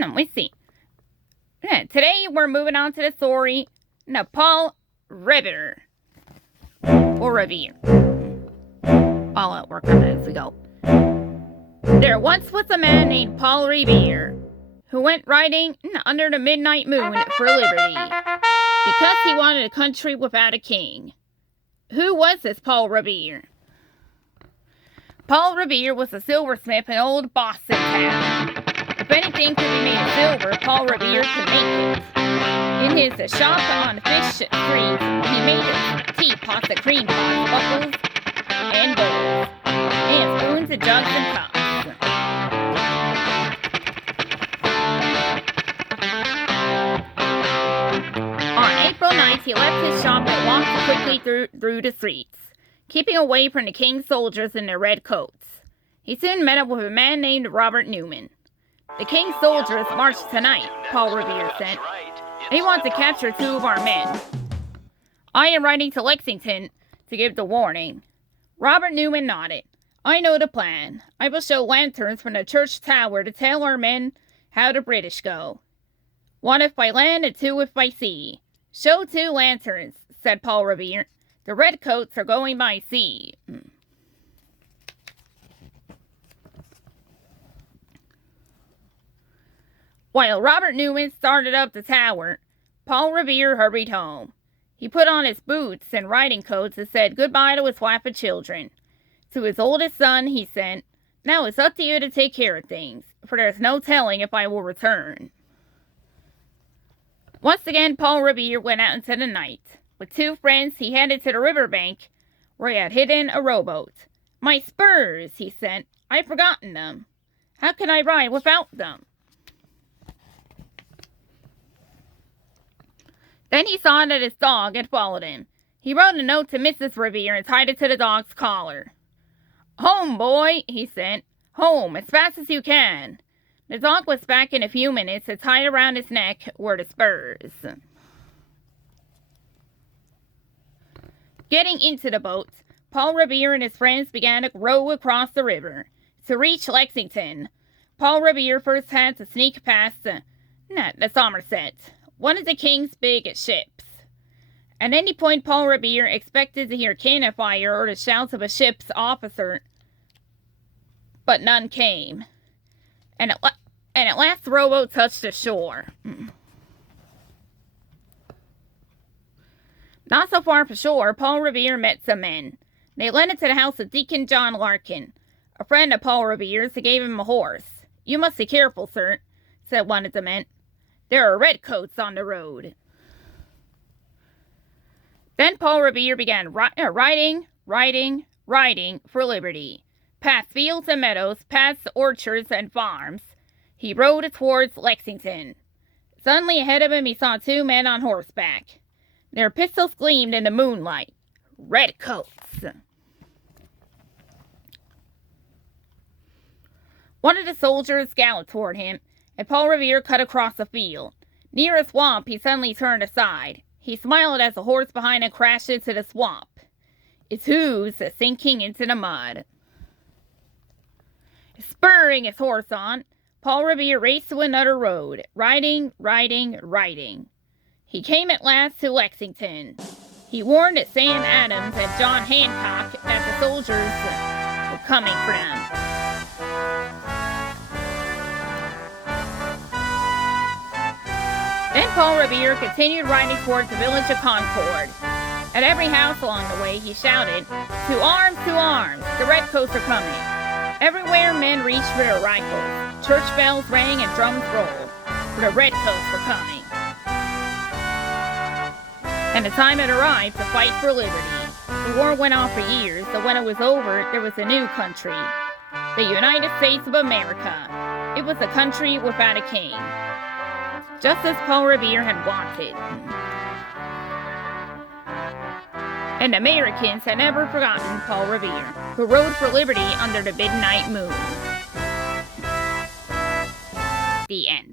Let's see. Today we're moving on to the story, Paul Revere. Or Revere. I'll work on it as we go. There once was a man named Paul Revere who went riding under the midnight moon for liberty because he wanted a country without a king. Who was this Paul Revere? Paul Revere was a silversmith in old Boston town. If anything could be made of silver, Paul Revere could make it. In his shop on Fish Street, he made teapots and cream pots, buckles and bowls, and spoons and jugs and cups. On April 9th, he left his shop and walked quickly through the streets, keeping away from the king's soldiers in their red coats. He soon met up with a man named Robert Newman. The king's soldiers marched tonight, Paul Revere said. They want to capture 2 of our men. I am riding to Lexington to give the warning. Robert Newman nodded. I know the plan. I will show lanterns from the church tower to tell our men how the British go. 1 if by land and 2 if by sea. Show 2 lanterns, said Paul Revere. The redcoats are going by sea. While Robert Newman started up the tower, Paul Revere hurried home. He put on his boots and riding coats and said goodbye to his wife and children. To his oldest son, he said, Now it's up to you to take care of things, for there's no telling if I will return. Once again, Paul Revere went out into the night. With 2 friends, he headed to the riverbank, where he had hidden a rowboat. My spurs, he said. I've forgotten them. How can I ride without them? Then he saw that his dog had followed him. He wrote a note to Mrs. Revere and tied it to the dog's collar. Home, boy, he said. Home, as fast as you can. The dog was back in a few minutes and tied around his neck were the spurs. Getting into the boat, Paul Revere and his friends began to row across the river. To reach Lexington, Paul Revere first had to sneak past the Somerset, one of the king's big ships. At any point, Paul Revere expected to hear cannon fire or the shouts of a ship's officer, but none came. And at last the rowboat touched the shore. Not so far from shore, Paul Revere met some men. They led him to the house of Deacon John Larkin, a friend of Paul Revere's, who gave him a horse. You must be careful, sir, said one of the men. There are redcoats on the road. Then Paul Revere began riding for liberty. Past fields and meadows, past orchards and farms. He rode towards Lexington. Suddenly ahead of him he saw 2 men on horseback. Their pistols gleamed in the moonlight. Redcoats. One of the soldiers galloped toward him, and Paul Revere cut across the field. Near a swamp, he suddenly turned aside. He smiled as the horse behind him crashed into the swamp, its hooves sinking into the mud. Spurring his horse on, Paul Revere raced to another road, riding. He came at last to Lexington. He warned Sam Adams and John Hancock that the soldiers were coming for them. Then Paul Revere continued riding towards the village of Concord. At every house along the way, he shouted, To arms, the redcoats are coming. Everywhere men reached for their rifles. Church bells rang and drums rolled, for the redcoats were coming. And the time had arrived to fight for liberty. The war went on for years, but when it was over, there was a new country. The United States of America. It was a country without a king. Just as Paul Revere had wanted. And Americans had never forgotten Paul Revere, who rode for liberty under the midnight moon. The end.